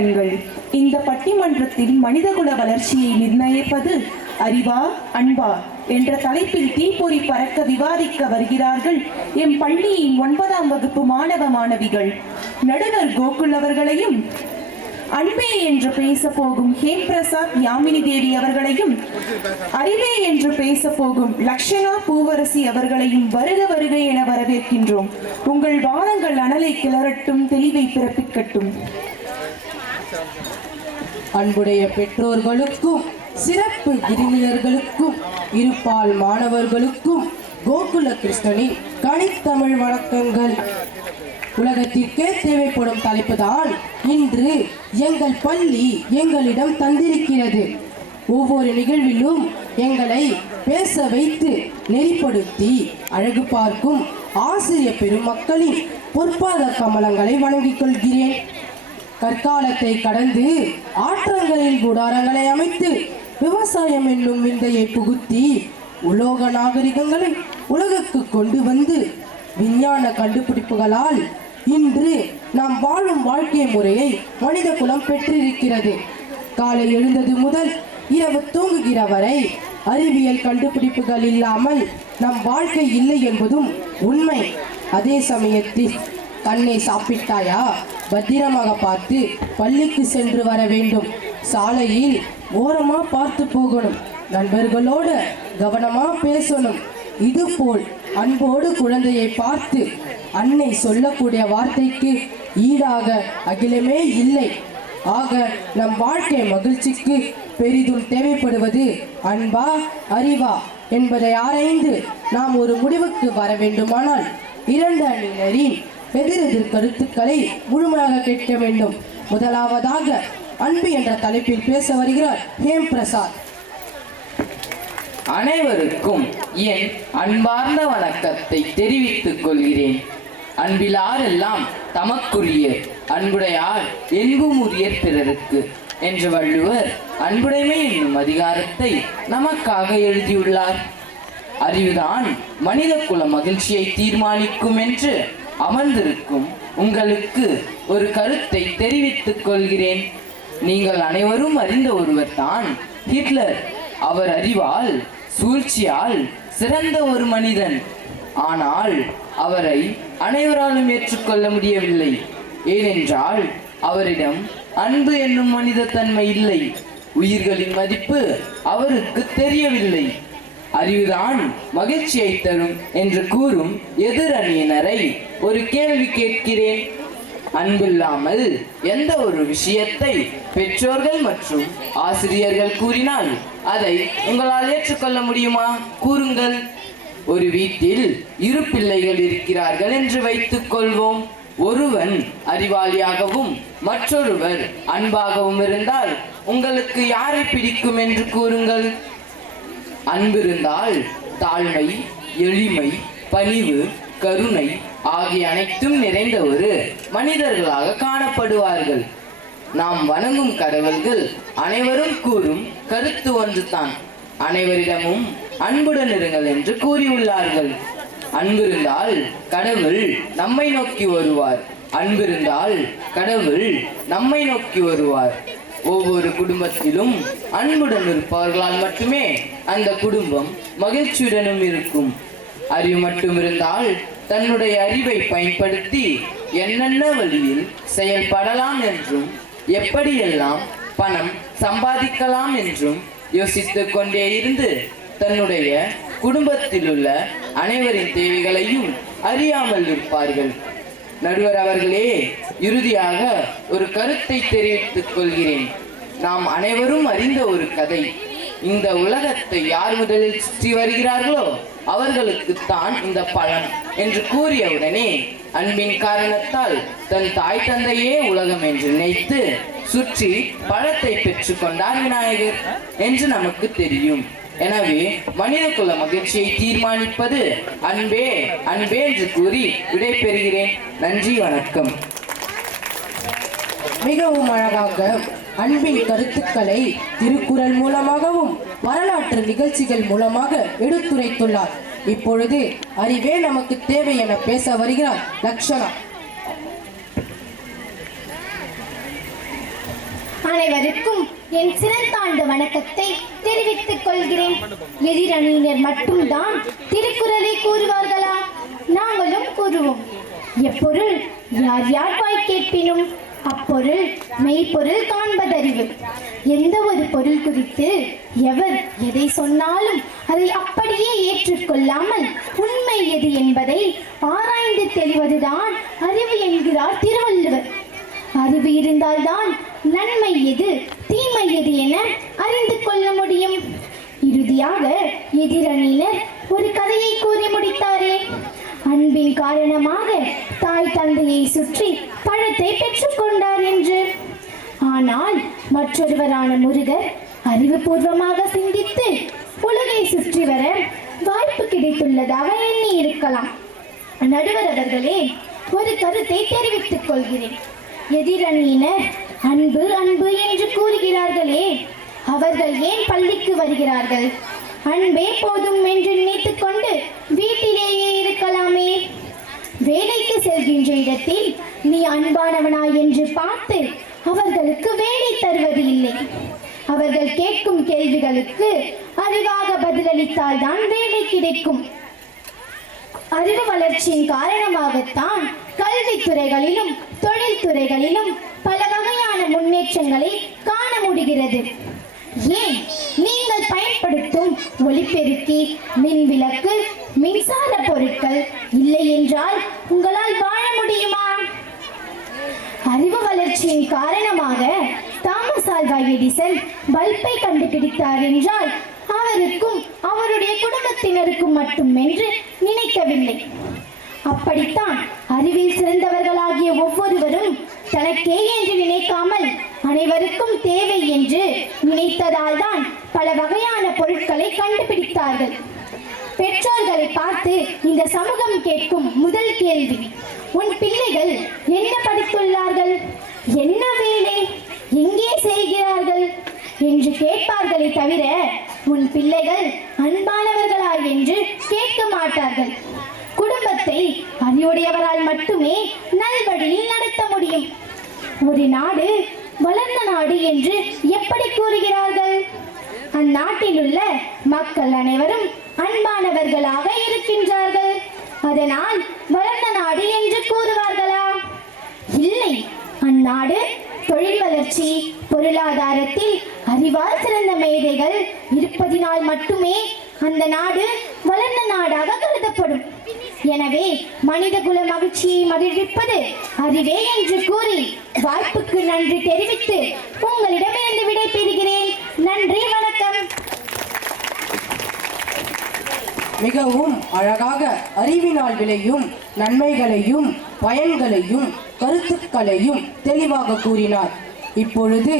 கண்கள். இந்த பட்டிமன்றத்தில் மனிதகுல வளர்ச்சியை நிர்ணயிப்பது அறிவா அன்பா என்ற தலைப்பில் தீப்பொறி பறக்க விவாதிக்க வருகிறார்கள் எம் பள்ளியின் 9ஆம் வகுப்பு மாணவ மாணவிகள். நடுவர் கோகுல் அவர்களையும், அன்பே என்று பேச போகும் ஹேம் பிரசாத் யாமினி தேவி அவர்களையும், அறிவே என்று பேச போகும் லக்ஷனா பூவரசி அவர்களையும் வருக வருக என வரவேற்கின்றோம். உங்கள் வாதங்கள் அனலை கிளறட்டும், தெளிவை பிறப்பிக்கட்டும். அன்புடைய பெற்றோர்களுக்கும் சிறப்பு விருந்தினர்களுக்கும் இருப்பால் மாணவர்களுக்கும் கோகுல கிருஷ்ணனின் கனித்தமிழ் வணக்கங்கள். உலகத்திற்கே தேவைப்படும் தலைப்புதான் இன்று எங்கள் பள்ளி எங்களிடம் தந்திருக்கிறது. ஒவ்வொரு நிகழ்விலும் எங்களை பேச வைத்து நெறிப்படுத்தி அழகு பார்க்கும் ஆசிரியர் பெருமக்களின் பொற்பாத கமலங்களை வணங்கிக் கொள்கிறேன். கற்காலத்தை கடந்து ஆற்றங்களில் கூடாரங்களை அமைத்து விவசாயம் என்னும் விந்தையை புகுத்தி உலோக நாகரிகங்களை உலகுக்கு கொண்டு வந்து விஞ்ஞான கண்டுபிடிப்புகளால் இன்று நாம் வாழும் வாழ்க்கை முறையை மனித குலம் பெற்றிருக்கிறது. காலை எழுந்தது முதல் இரவு தூங்குகிற வரை அறிவியல் கண்டுபிடிப்புகள் இல்லாமல் நம் வாழ்க்கை இல்லை என்பதும் உண்மை. அதே சமயத்தில் கண்ணை சாப்பிட்டாயா, பத்திரமாக பார்த்து பள்ளிக்கு சென்று வர வேண்டும். சாலையில் ஓரமா பார்த்து போகணும். நண்பர்களோடு கவனமா பேசணும். இதுபோல் அன்போடு குழந்தையை பார்த்து அன்னை சொல்லக்கூடிய வார்த்தைக்கு ஈடாக அகிலமே இல்லை. ஆக நம் வாழ்க்கை மகிழ்ச்சிக்கு பெரிதும் தேவைப்படுவது அன்பா அறிவா என்பதை ஆராய்ந்து நாம் ஒரு முடிவுக்கு வர வேண்டுமானால் இரண்டு அணியினரின் எதிரெதிர் கருத்துக்களை முழுமையாக கேட்க வேண்டும். முதலாவதாக அன்பு என்ற தலைப்பில் பேச வருகிறார் ஹேம் பிரசாத். அனைவருக்கும் என் அன்பார்ந்த வணக்கத்தை தெரிவித்துக் கொள்கிறேன். அன்பிலாரெல்லாம் தமக்குரிய, அன்புடையார் என்பும் உரியர் பிறருக்கு என்று வள்ளுவர் அன்புடைமை என்னும் அதிகாரத்தை நமக்காக எழுதியுள்ளார். அறிவுதான் மனித குல மகிழ்ச்சியை தீர்மானிக்கும் என்று அமர்ந்திருக்கும் உங்களுக்கு ஒரு கருத்தை தெரிவித்துக் கொள்கிறேன். நீங்கள் அனைவரும் அறிந்த ஒருவர் தான் ஹிட்லர். அவர் அறிவால் சூழ்ச்சியால் சிறந்த ஒரு மனிதன். ஆனால் அவரை அனைவராலும் ஏற்றுக்கொள்ள முடியவில்லை. ஏனென்றால் அவரிடம் அன்பு என்னும் மனித தன்மை இல்லை. உயிர்களின் மதிப்பு அவருக்கு தெரியவில்லை. அறிவுதான் மகிழ்ச்சியை தரும் என்று கூறும் எதிர் அணியினரை ஒரு கேள்வி கேட்கிறேன். அன்பில்லாமல் எந்த ஒரு விஷயத்தை பெற்றோர்கள் மற்றும் ஆசிரியர்கள் கூறினால் அதை உங்களால் ஏற்றுக்கொள்ள முடியுமா? கூறுங்கள். ஒரு வீட்டில் இரு பிள்ளைகள் இருக்கிறார்கள் என்று வைத்துக் கொள்வோம். ஒருவன் அறிவாளியாகவும் மற்றொருவர் அன்பாகவும் இருந்தால் உங்களுக்கு யாரை பிடிக்கும் என்று கூறுங்கள். அன்பிருந்தால் தாழ்மை, எளிமை, பணிவு, கருணை ஆகிய அனைத்தும் நிறைந்த ஒரு மனிதர்களாக காணப்படுவார்கள். நாம் வணங்கும் கடவுள்கள் அனைவரும் கூறும் கருத்து ஒன்றுதான். அனைவரிடமும் அன்புடன் இருங்கள் என்று கூறியுள்ளார்கள். அன்பிருந்தால் கடவுள் நம்மை நோக்கி வருவார். அன்பிருந்தால் கடவுள் நம்மை நோக்கி வருவார். ஒவ்வொரு குடும்பத்திலும் அன்புடன் இருப்பவர்களால் மட்டுமே அந்த குடும்பம் மகிழ்ச்சியுடனும் இருக்கும். அறிவு மட்டும் இருந்தால் தன்னுடைய அறிவை பயன்படுத்தி என்னென்ன வழியில் செயல்படலாம் என்றும் எப்படியெல்லாம் பணம் சம்பாதிக்கலாம் என்றும் யோசித்துக் கொண்டே இருந்து தன்னுடைய குடும்பத்தில் உள்ள அனைவரின் தேவைகளையும் அறியாமல் இருப்பார்கள். நடுவர் அவர்களே, இறுதியாக ஒரு கருத்தை தெரிவித்துக் கொள்கிறேன். நாம் அனைவரும் அறிந்த ஒரு கதை. இந்த உலகத்தை யார் முதலில் சுற்றி வருகிறார்களோ அவர்களுக்குத்தான் இந்த பலன் என்று கூறியவுடனே அன்பின் காரணத்தால் தன் தாய் தந்தையே உலகம் என்று நினைத்து சுற்றி பழத்தை பெற்றுக் கொண்டார் விநாயகர் என்று நமக்கு தெரியும். எனவே மனித குல மகிழ்ச்சியை தீர்மானிப்பது அன்பே அன்பே என்று கூறி விடைபெறுகிறேன். நன்றி, வணக்கம். மிகவும் அழகாக அன்பின் கருத்துக்களை திருக்குறள் மூலமாகவும் வரலாற்று நிகழ்ச்சிகள் மூலமாக எடுத்துரைத்துள்ளார். இப்பொழுது அறிவே நமக்கு தேவை என பேச வருகிறார் லக்ஷனா. அனைவருக்கும் என் சிறந்தாண்ட வணக்கத்தை தெரிவித்துக் கொள்கிறேன். எதிரணியினர் மட்டும்தான் திருக்குறளை கூறுவார்களா? நாங்களும் கூறுவோம். எப்பொருள் யார் யார் வாய் கேட்பினும் அப்பொருள் மெய்ப்பொருள் காண்பதறிவு. எந்த ஒரு பொருள் குறித்து எவர் எதை சொன்னாலும் அதை அப்படியே ஏற்றுக்கொள்ளாமல் உண்மை எது என்பதை ஆராய்ந்து தெளிவதுதான் அறிவு என்கிறார் திருவள்ளுவர். அறிவு இருந்தால்தான் நன்மை எது தீமை எது என அறிந்து கொள்ள முடியும். இறுதியாக எதிரணியினர் ஒரு கதையை கூறி முடித்தாரே. அன்பின் காரணமாக தாய் தந்தையை சுற்றி பழத்தை பெற்றுக்கொண்டார் என்று. ஆனால் மற்றொருவரான முருகர் அறிவுபூர்வமாக சிந்தித்து உலகை சுற்றி வர வாய்ப்பு கிடைத்துள்ளதாக எண்ணி இருக்கலாம். நடுவர் அவர்களே, ஒரு கருத்தை தெரிவித்துக் கொள்கிறேன். எதிரணியினர் அன்பு அன்பு என்று கூறுகிறார்களே, அவர்கள் ஏன் பள்ளிக்கு வருகிறார்கள்? அன்பே போதும் என்று நினைத்துக் கொண்டு வீட்டிலேயே இருக்கலாமே. வேலைக்கு செல்கின்ற இடத்தில் நீ அன்பானவனா என்று பார்த்து அவர்களுக்கு வேலை தருவது இல்லை. அவர்கள் கேட்கும் கேள்விகளுக்கு அறிவாக பதிலளித்தால் தான் வேலை கிடைக்கும். அறிவு வளர்ச்சியின் காரணமாகத்தான் கல்வித்துறைகளிலும் தொழில்துறைகளிலும் பல வகையான முன்னேற்றங்களை காண முடிகிறது. ஏன் நீங்கள் பயன்படுத்தும் ஒளிபெருக்கி, மின்விளக்கு, மின்சார பொருட்கள் இல்லை என்றால் உங்களால் வாழ முடியுமா? அறிவு வளர்ச்சியின் காரணமாக தாமஸ் ஆல்வா எடிசன் பல்பை கண்டுபிடித்தார் என்றால் அவருக்கும் அவருடைய குடும்பத்தினருக்கும் மட்டுமென்று நினைக்கவில்லை. அப்படித்தான் அறிவில் சிறந்தவர்களாகிய ஒவ்வொருவரும் தனக்கே என்று நினைக்காமல் அனைவருக்கும் தேவை என்று நினைத்ததால் தான் பல வகையான பொருட்களை கண்டுபிடித்தார்கள். பெற்றோர்களை பார்த்து இந்த சமூகம் கேட்கும் முதல் கேள்வி, உன் பிள்ளைகள் என்ன படித்துள்ளார்கள், என்ன வேலை, எங்கே செய்கிறார்கள் என்று கேட்பார்களே தவிர உன் பிள்ளைகள் அன்பானவர்களா என்று கேட்க மாட்டார்கள். குடும்பத்தை அறிவுடையவரால் மட்டுமே நல்வழியில் நடத்த முடியும். ஒரு நாடு வளர்ந்த நாடு என்று எப்படி கூறுகிறார்கள்? அந்நாட்டில் உள்ள மக்கள் அனைவரும் அன்பானவர்களாக இருக்கின்றார்கள். அதனால் வளர்ந்த நாடு என்று கூறுவார்களா? இல்லை. அந்நாடு தொழில் வளர்ச்சி, பொருளாதாரத்தில் அறிவால் சிறந்த மேதைகள் இருப்பதினால் மட்டுமே அந்த நாடு வளர்ந்த நாடாக கருதப்படும். எனவே மனிதகுல மகிழ்ச்சியை மகிழ்விப்பது அறிவே என்று கூறி வாய்ப்புக்கு நன்றி தெரிவித்து உங்களிடமிருந்து விடை பெறுகிறேன். நன்றி, வணக்கம். மிகவும் அழகாக அறிவினால் விளையும் நன்மைகளையும் பயன்களையும் கருத்துக்களையும் தெளிவாக கூறினார். இப்பொழுது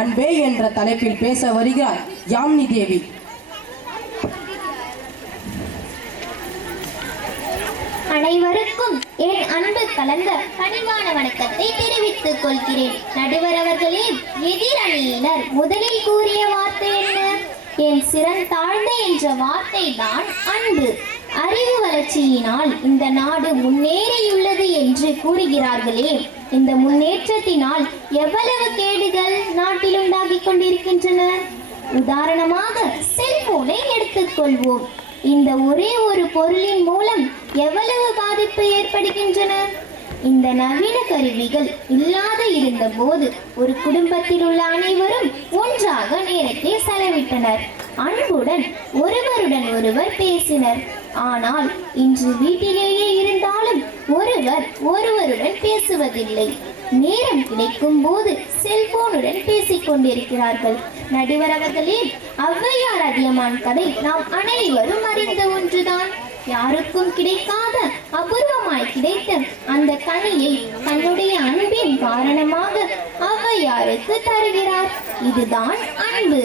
அன்பே என்ற தலைப்பில் பேச வருகிறார் யாமினி தேவி. அனைவருக்கும் என் அன்பு கலந்த பணிவான வணக்கத்தை தெரிவித்துக் கொள்கிறேன். நடுவர் அவர்களே, எதிரணியினர் முதலில் கூறிய வார்த்தை என்ன? என் சிறந்தாழ்ந்த என்ற வார்த்தை தான் அன்பு. அறிவு வளர்ச்சியினால் இந்த நாடு முன்னேறியுள்ளது என்று கூறுகிறார்களே, இந்த முன்னேற்றத்தினால் எவ்வளவு கேடுகள் நாட்டில் உண்டாகிக் கொண்டிருக்கின்றன. உதாரணமாக செல்போனை எடுத்துக்கொள்வோம். இந்த ஒரே ஒரு பொருளின் மூலம் எவ்வளவு பாதிப்பு ஏற்படுகின்றன. இந்த நவீன கருவிகள் இல்லாத இருந்த போது ஒரு குடும்பத்தில் உள்ள அனைவரும் ஒன்றாக நேரத்தை செலவிட்டனர். அன்புடன் ஒருவருடன் ஒருவர் பேசினர். ஆனால் இன்று வீட்டிலேயே இருந்தாலும் ஒருவர் ஒருவருடன் பேசுவதில்லை. நேரம் கிடைக்கும் போது செல்போனுடன் பேசிக் கொண்டிருக்கிறார்கள். நடுவர் அவர்களே, ஔவையார் அதியமான் கதை நாம் அனைவரும் அறிந்த ஒன்றுதான். யாருக்கும் கிடைக்காத அபூர்வமாய் கிடைத்த அந்த கனியை தன்னுடைய அன்பின் காரணமாக ஔவையாருக்கு தருகிறார். இதுதான் அன்பு.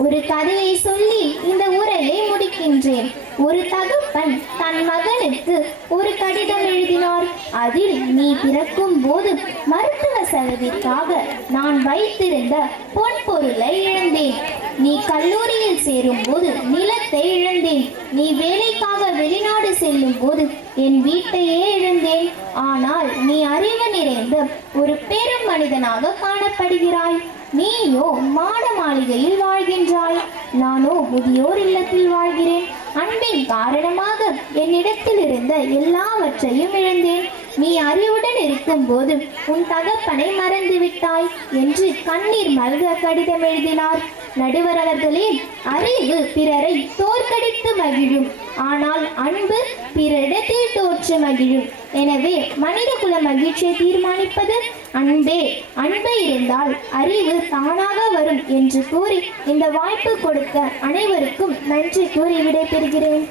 ஒரு கதையை சொல்லி இந்த உரையை முடிக்கின்றேன். ஒரு தகப்பன் தன் மகனுக்கு ஒரு கடிதம் எழுதினார். அதில், நீ பிறக்கும் போது மருத்துவ செலவிற்காக நான் வைத்திருந்த பொன் பொருளை இழந்தேன். நீ கல்லூரியில் சேரும் போது நிலத்தை இழந்தேன். நீ வேலைக்காக வெளிநாடு செல்லும் போது என் வீட்டையே இழந்தேன். ஆனால் நீ அறிவு நிறைந்த ஒரு பெரும் மனிதனாக காணப்படுகிறாய். நீயோ மாட மாளிகையில் வாழ்கின்றாய், நானோ முதியோர் இல்லத்தில் வாழ்கிறேன். அன்பின் காரணமாக என்னிடத்தில் இருந்த எல்லாவற்றையும் இழந்தேன். நீ அறிவுடன் இருக்கும்போது உன் தகப்பனை மறந்துவிட்டாய் என்று கண்ணீர் மல்க கடிதம் எழுதினார். நடுவர் அவர்களே, அறிவு பிறரை தோற்கடித்து மகிழும், ஆனால் அன்பு பிறரிடத்தில் தோற்று மகிழும். எனவே மனித குல மகிழ்ச்சியை தீர்மானிப்பது அன்பே. அன்பு இருந்தால் அறிவு தானாக வரும் என்று கூறி இந்த வாய்ப்பு கொடுத்த அனைவருக்கும் நன்றி கூறி விடைபெறுகிறேன்.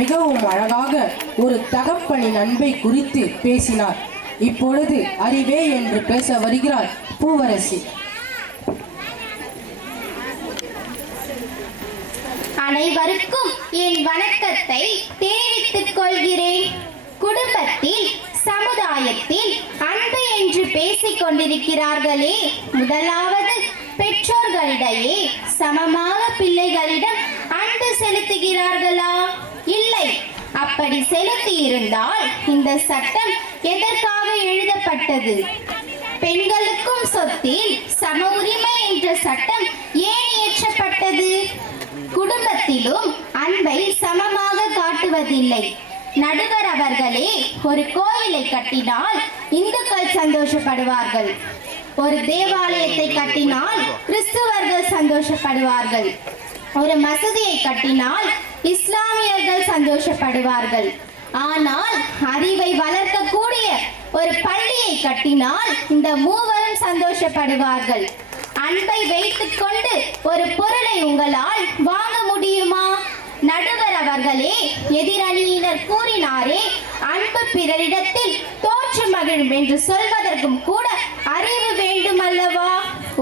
மிகவும் அழகாக ஒரு தகப்பனின் அன்பை குறித்து பேசினார். இப்பொழுது அறிவே என்று பேச வருகிறார் பூவரசி. அனைவருக்கும் என் வணக்கத்தை தெரிவித்துக் கொள்கிறேன். குடும்பத்தில், சமுதாயத்தில் அன்பு என்று பேசிக் கொண்டிருக்கிறார்களே, முதலாவது பெற்றோர்களிடையே சமமாக பிள்ளைகளிடம் அன்பு செலுத்துகிறார்களா? இல்லை. அப்படி செலுத்தி இருந்தால் இந்த சட்டம் எதற்காக எழுதப்பட்டது? பெண்களுக்கும் சொத்தில் சம உரிமை என்ற சட்டம் ஏன் இயற்றப்பட்டது? குடும்பத்திலும் அன்பை சமமாக காட்டுவதில்லை. நடுவர் அவர்களே, ஒரு கோயிலை கட்டினால் இந்துக்கள் சந்தோஷப்படுவார்கள், ஒரு தேவாலயத்தை கட்டினால் கிறிஸ்துவர்கள் சந்தோஷப்படுவார்கள், ஒரு மசூதியை கட்டினால் இஸ்லாமியர்கள் சந்தோஷப்படுவார்கள். ஆனால் அறிவை வளர்க்கக்கூடிய ஒரு பள்ளியை கட்டினால் இந்த மூவரும் சந்தோஷப்படுவார்கள். அன்பை வைத்துக் கொண்டு ஒரு பொருளை உங்களால் வாங்க முடியுமா? நடுவர் அவர்களே, எதிரணியினர் கூறினாரே, அன்பு பிறரிடத்தில் தோற்று மகிழும் என்று சொல்வதற்கும் கூட அறிவு வேண்டும் அல்லவா?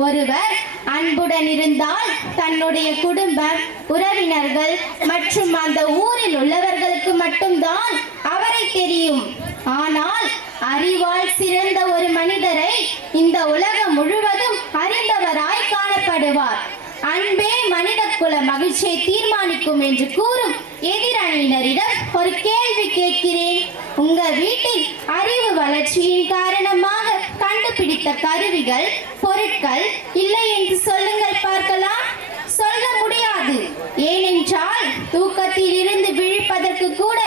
ஒருவர் அன்புடன் இருந்தால் தன்னுடைய குடும்பம், உறவினர்கள் மற்றும் அந்த ஊரில் உள்ளவர்களுக்கு மட்டும்தான் அவரை தெரியும். ஆனால் அறிவால் சிறந்த ஒரு மனிதரை இந்த உலகம் முழுவதும் அறிந்தவராய் காணப்படுவார். அன்பே மனித குல மகிழ்ச்சியை தீர்மானிக்கும் என்று கூறும் எதிரணியினரிடம் ஒரு கேள்வி கேட்கிறேன். உங்க வீட்டில் அறிவு வளர்ச்சியின் காரணமாக கண்டுபிடித்த கருவிகள், பொருட்கள் இல்லை என்று சொல்லுங்கள் பார்க்கலாம். சொல்ல முடியாது. ஏனென்றால் தூக்கத்தில் இருந்து விழிப்பதற்கு கூட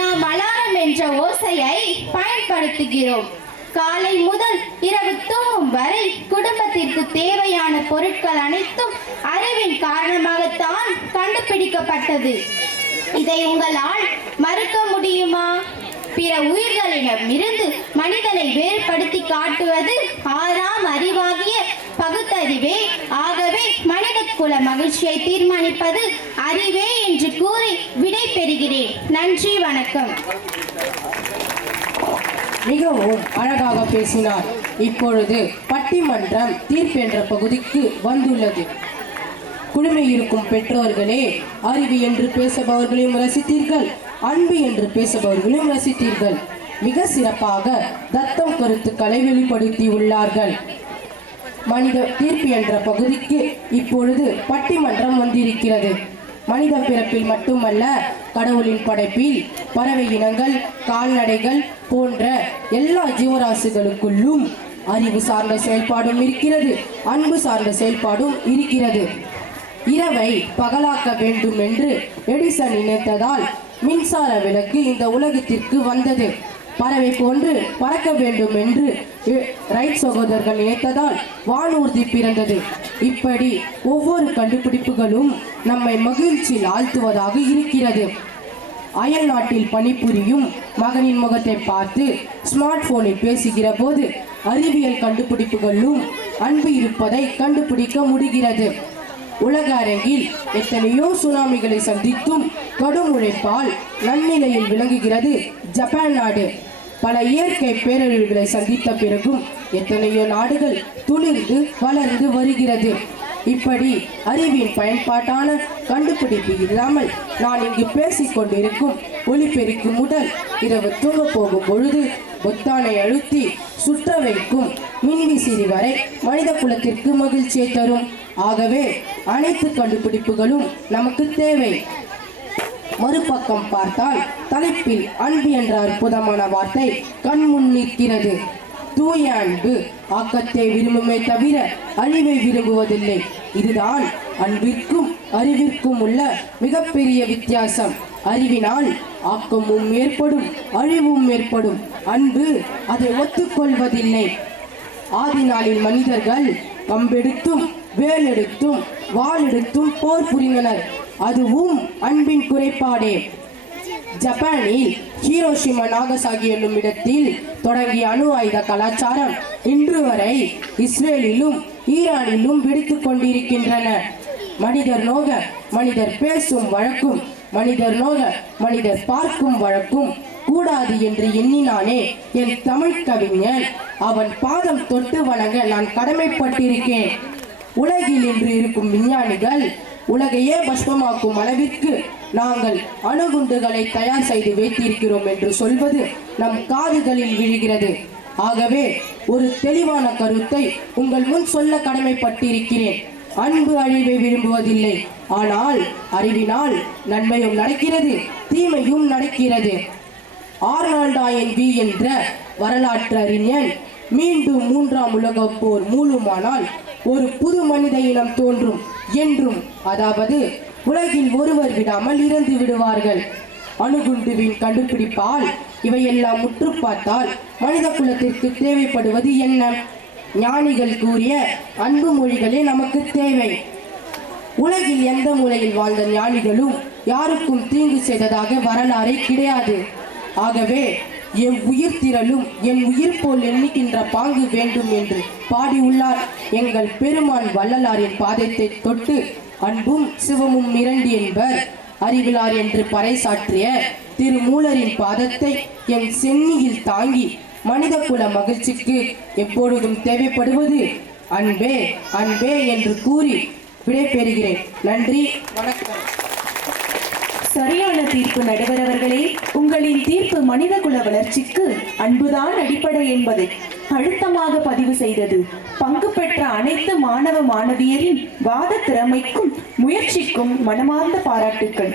நாம் அலாரம் என்ற ஓசையை பயன்படுத்துகிறோம். காலை முதல் இரவு தூங்கும் வரை குடும்பத்திற்கு தேவையான பொருட்கள் அனைத்தும் அறிவின் காரணமாகத்தான் கண்டுபிடிக்கப்பட்டது. இதை உங்களால் மறுக்க முடியுமா? பிற உயிர்களிடம் இருந்து மனிதனை வேறுபடுத்தி காட்டுவது ஆறாம் அறிவாகிய பகுத்தறிவே. ஆகவே மனித குல மகிழ்ச்சியை தீர்மானிப்பது அறிவே என்று கூறி விடை பெறுகிறேன். நன்றி, வணக்கம். மிகவும் அழகாக பேசினார். இப்பொழுது பட்டிமன்றம் தீர்ப்பு என்ற பகுதிக்கு வந்துள்ளது. குழுமை இருக்கும் பெற்றோர்களே, அறிவு என்று பேசுபவர்களையும் ரசித்தீர்கள், அன்பு என்று பேசுபவர்களையும் ரசித்தீர்கள். மிக சிறப்பாக தத்தம் கருத்துக்களை வெளிப்படுத்தி உள்ளார்கள். மனித தீர்ப்பு என்ற பகுதிக்கு இப்பொழுது பட்டிமன்றம் வந்திருக்கிறது. மனித பிறப்பில் மட்டுமல்ல, கடவுளின் படைப்பில் பறவை இனங்கள், கால்நடைகள் போன்ற எல்லா ஜீவராசிகளுக்குள்ளும் அறிவு சார்ந்த செயல்பாடும் இருக்கிறது, அன்பு சார்ந்த செயல்பாடும் இருக்கிறது. இரவை பகலாக்க வேண்டும் என்று எடிசன் நினைத்ததால் மின்சார விளக்கு இந்த உலகத்திற்கு வந்தது. பறவை போன்று பறக்க வேண்டும் என்று ரைட் சகோதரர்கள் நினைத்ததால் வானூர்தி பிறந்தது. இப்படி ஒவ்வொரு கண்டுபிடிப்புகளும் நம்மை மகிழ்ச்சியில் ஆழ்த்துவதாக இருக்கிறது. அயல் நாட்டில் பணிபுரியும் மகனின் முகத்தை பார்த்து ஸ்மார்ட் போனில் பேசுகிற போது அறிவியல் கண்டுபிடிப்புகளும் அன்பு இருப்பதை கண்டுபிடிக்க முடிகிறது. உலக அரங்கில் எத்தனையோ சுனாமிகளை சந்தித்தும் கடும் உழைப்பால் நன்னிலையில் விளங்குகிறது ஜப்பான் நாடு. பல இயற்கை பேரழிவுகளை சந்தித்த பிறகும் எத்தனையோ நாடுகள் துளிர்ந்து வளர்ந்து வருகிறது. இப்படி அறிவின் பயன்பாட்டான கண்டுபிடிப்பு இல்லாமல் நான் இங்கு பேசிக் கொண்டிருக்கும் ஒளிபெருக்கு முதல் இரவு தூங்க போகும் பொழுது பொத்தானை அழுத்தி சுற்ற வைக்கும் மின்விசிறி வரை மனித குலத்திற்கு மகிழ்ச்சியை தரும். ஆகவே அனைத்து கண்டுபிடிப்புகளும் நமக்கு தேவை. மறுபக்கம் பார்த்தால் தலைப்பில் அன்பு என்ற அற்புதமான வார்த்தை கண்முன் நிற்கிறது. தூய அன்பு ஆக்கத்தை விரும்புமே தவிர அழிவை விரும்புவதில்லை. இதுதான் அன்பிற்கும் அறிவிற்கும் உள்ள மிகப்பெரிய வித்தியாசம். அறிவினால் ஆக்கமும் ஏற்படும், அழிவும் ஏற்படும். அன்பு அதை ஒத்துக்கொள்வதில்லை. ஆதி நாளில் மனிதர்கள் கம்பெடுத்தும் வேலெடுத்தும் வாளெடுத்தும் போர் புரிந்தனர். அதுவும் அன்பின் குறைபாடே. ஜப்பானில் ஹீரோஷிமா நாகசாகி என்னும் இடத்தில் தொடங்கிய அணு ஆயுத கலாச்சாரம் இன்று வரை இஸ்ரேலிலும் ஈரானிலும் வெடித்துக் கொண்டிருக்கின்றன. மனிதர் நோக மனிதர் பேசும் வழக்கும், மனிதர் நோக மனிதர் பார்க்கும் வழக்கும் கூடாது என்று எண்ணினானே என் தமிழ் கவிஞன். அவன் பாதம் தொட்டு வணங்க நான் கடமைப்பட்டிருக்கேன். உலகில் இன்று இருக்கும் விஞ்ஞானிகள் உலகையே பஸ்மமாக்கும் அளவிற்கு நாங்கள் அணுகுண்டுகளை தயார் செய்து வைத்திருக்கிறோம் என்று சொல்வது நம் காதுகளில் விழுகிறது. ஆகவே ஒரு தெளிவான கருத்தை உங்கள் முன் சொல்ல கடமைப்பட்டிருக்கிறேன். அன்பு அழிவை விரும்புவதில்லை. ஆனால் அறிவினால் நன்மையும் நடக்கிறது, தீமையும் நடக்கிறது. ஆர்னால்டாயன்பி என்ற வரலாற்று அறிஞன் மீண்டும் 3ஆம் உலகப் போர் மூலமானால் ஒரு புது மனித இனம் தோன்றும் என்றும், அதாவது உலகில் ஒருவர் விடாமல் இறந்து விடுவார்கள். அணுகுண்டுவின் கண்டுபிடிப்பால் இவையெல்லாம் முற்று பார்த்தால் மனித குலத்திற்கு தேவைப்படுவது என்ன? ஞானிகள் கூறிய அன்பு மொழிகளே நமக்கு தேவை. உலகில் எந்த மூலையில் வாழ்ந்த ஞானிகளும் யாருக்கும் தீங்கு செய்ததாக வரலாறே கிடையாது. ஆகவே என் உயிர் திரளும் என் உயிர் போல் எண்ணுகின்ற பாங்கு வேண்டும் என்று பாடியுள்ளார் எங்கள் பெருமான் வள்ளலாரின் பாதத்தை தொட்டு. அன்பும் சிவமும் இரண்டு என்பர் அறிவிலார் என்று பறைசாற்றிய திருமூலரின் பாதத்தை என் சென்னியில் தாங்கி மனித குல மகிழ்ச்சிக்கு எப்பொழுதும் தேவைப்படுவது அன்பே அன்பே என்று கூறி விடைபெறுகிறேன். நன்றி, வணக்கம். சரியான தீர்ப்பு நடுவர் அவர்களே. உங்களின் தீர்ப்பு மனிதகுல வளர்ச்சிக்கு அன்புதான் அடிப்படை என்பதை அழுத்தமாக பதிவு செய்தது. பங்கு பெற்ற அனைத்து மாணவ மாணவியரின் வாத திறமைக்கும் முயற்சிக்கும் மனமார்ந்த பாராட்டுக்கள்.